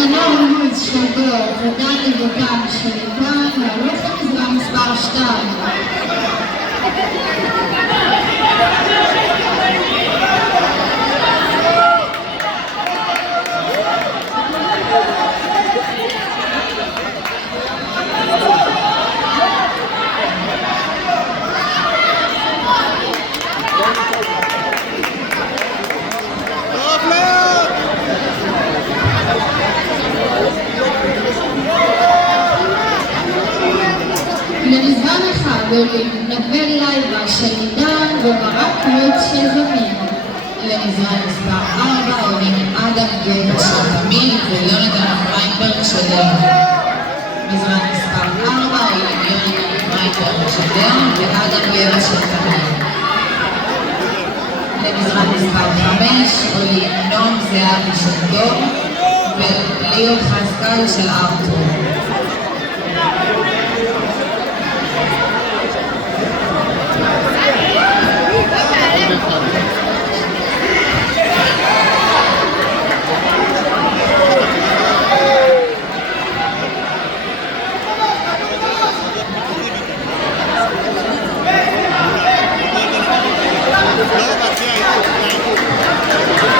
מנור מוז של דור ודני וגם של איתן, האלוף המזרע מספר 2. למזרן אחד עולים נבל לילה של עידן וברק רות של זמין. למזרן מספר 4 עולים אדם גבר של תמיד ויונתן פריינברג של לב. מזרן מספר 4 עולים יונתן פריינברג של לב ואדם גבר של תמיד. למזרן מספר 5 עולים נום זהבי של דור וליאור חסקל של ארתור.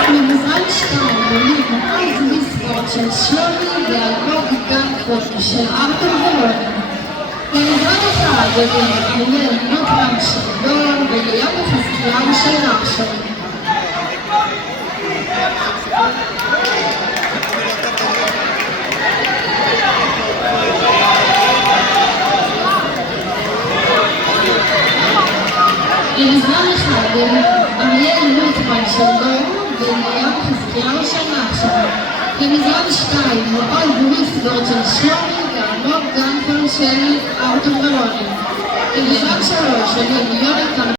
למזרן 2 עולים מעוז מספורט של שלומי ואלמוג גנפון של ארתור ורוני. למזרן 1 עולים אריאל נוטמן של דור וליאם חזקיהו של נחשון. למזרן 1 עולים אריאל נוטמן של דור וליאם חזקיהו של נחשון. למזרן 2 מעוז מספורט של שלומי ואלמוג גנפון של ארתור ורוני. למזרן 3 עולים יונתן